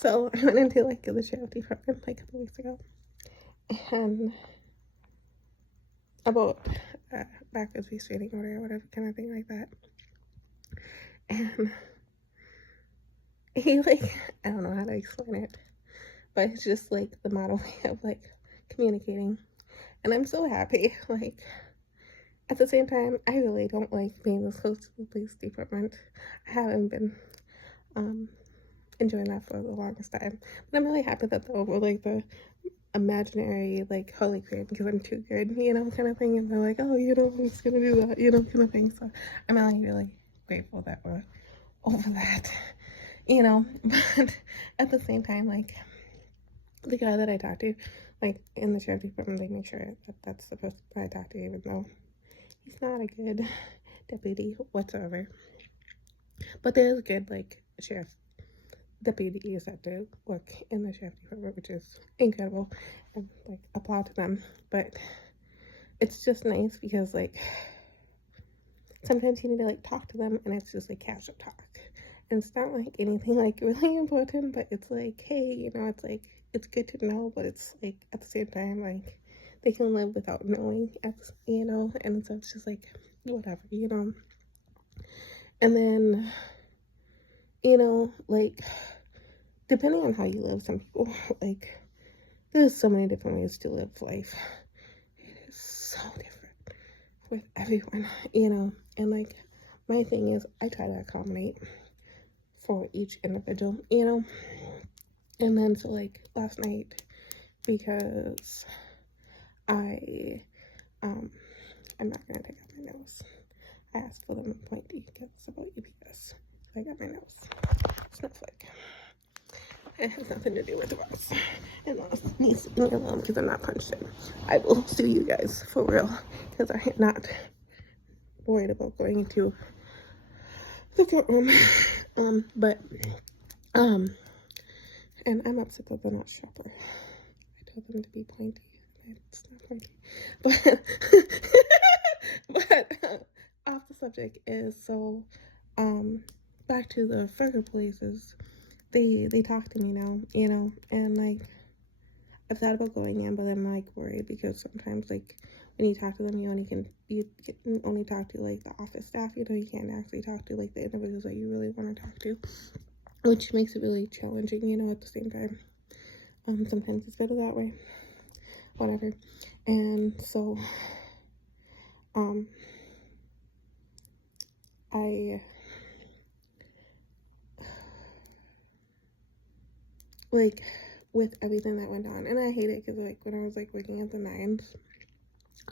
So I went into like the sheriff department like a couple weeks ago, and about backwards restraining order or whatever kind of thing like that. And he like, I don't know how to explain it, but it's just like the model way of like communicating. And I'm so happy. Like, at the same time, I really don't like being this close to the police department. I haven't been enjoying that for the longest time. But I'm really happy that they're over like the imaginary like Holy Grail because I'm too good, you know, kind of thing. And they're like, oh, you know, I'm just gonna do that, you know, kind of thing. So I'm really grateful that we're over that, you know. But at the same time, like the guy that I talked to, like in the sheriff department, they make sure that that's the person that I talk to, even though he's not a good deputy whatsoever. But there's good like sheriff deputies that do work in the sheriff department, which is incredible, and like applaud to them. But it's just nice because like sometimes you need to like talk to them and it's just like casual talk. And it's not like anything like really important, but it's like, hey, you know, it's like it's good to know, but it's like at the same time like they can live without knowing, you know, and so it's just like whatever, you know. And then, you know, like depending on how you live, some people like there's so many different ways to live life. It is so different with everyone, you know. And like my thing is I try to accommodate for each individual, you know. And then so like last night, because I I'm not gonna take out my nose. I asked for them to point because about UPS. So I got my nose. Snowflake. It has nothing to do with Ross. And Ross needs to leave me alone because I'm not punched in. I will sue you guys for real because I am not worried about going into the courtroom. And I'm upset that they're not sharper. I told them to be pointy. It's not pointy. But but off the subject is so back to the further places. They talk to me now, you know, and like I've thought about going in, but I'm like worried because sometimes like when you talk to them, you only talk to like the office staff, you know, you can't actually talk to like the individuals that you really want to talk to, which makes it really challenging, you know, at the same time. Sometimes it's better that way, whatever. And so I like with everything that went on, and I hate it because like when I was like working at the Nines,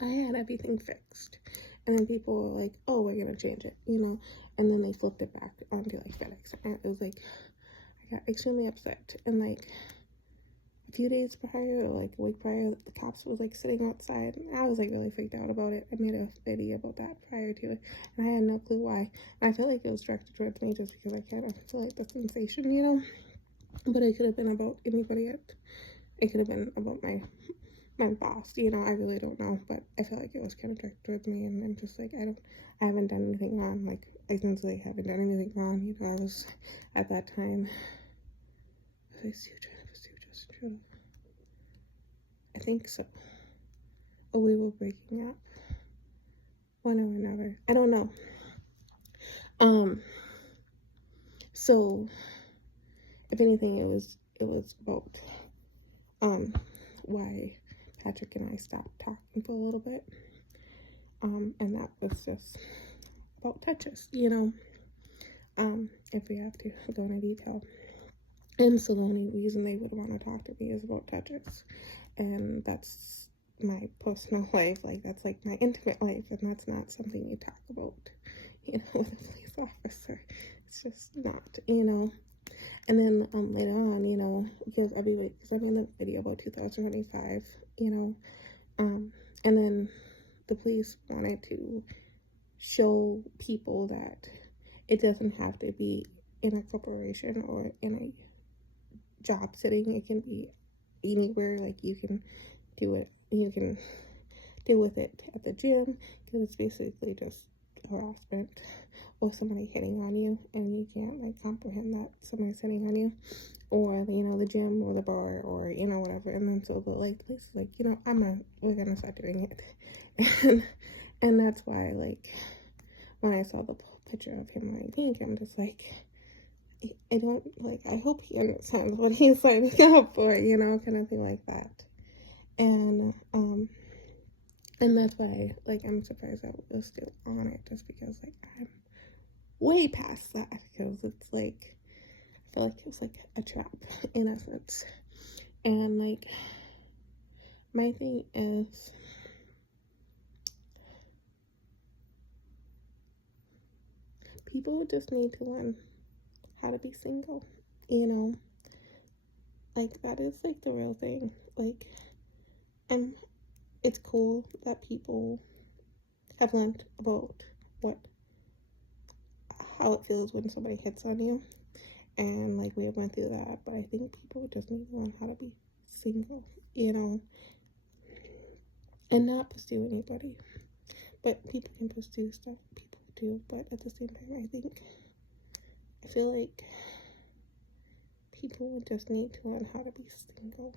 I had everything fixed, and then people were like, oh, we're gonna change it, you know, and then they flipped it back onto like FedEx, and it was like I got extremely upset. And like a few days prior or like a week prior, the cops was like sitting outside, and I was like really freaked out about it. I made a video about that prior to it, and I had no clue why, and I feel like it was directed towards me just because I kind of feel like the sensation, you know. But it could have been about anybody else. It could have been about my boss, you know. I really don't know, but I feel like it was kind of directed towards me, and I'm just like I haven't done anything wrong. Like I sincerely haven't done anything wrong, you know. I was at that time, was I sued Justin Trudeau? I think so. Or we were breaking up. One or another. I don't know. So if anything, it was about why Patrick and I stopped talking for a little bit. And that was just about touches, you know. If we have to go into detail. And so the only reason they would want to talk to me is about touches. And that's my personal life. Like that's like my intimate life, and that's not something you talk about, you know, with a police officer. It's just not, you know. And then later on, you know, because I'm in the video about 2025, you know, and then the police wanted to show people that it doesn't have to be in a corporation or in a job setting. It can be anywhere. Like you can do it. You can deal with it at the gym because it's basically just harassment or somebody hitting on you and you can't like comprehend that somebody's hitting on you, or you know, the gym or the bar or you know, whatever. And then so the like place is like, you know, we're gonna start doing it. And that's why, like, when I saw the picture of him wearing pink, I'm just like, I don't, like, I hope he understands what he's signing up for, you know, kind of thing like that. And that's why, like, I'm surprised that we're still on it, just because, like, I'm way past that, because it's like, I feel like it was like a trap in essence. And like, my thing is, people just need to learn how to be single, you know, like that is like the real thing. Like, and it's cool that people have learned about what how it feels when somebody hits on you, and like we went through that. But I think people just need to learn how to be single, you know, and not pursue anybody. But people can pursue stuff, people do. But at the same time, I feel like people just need to learn how to be single.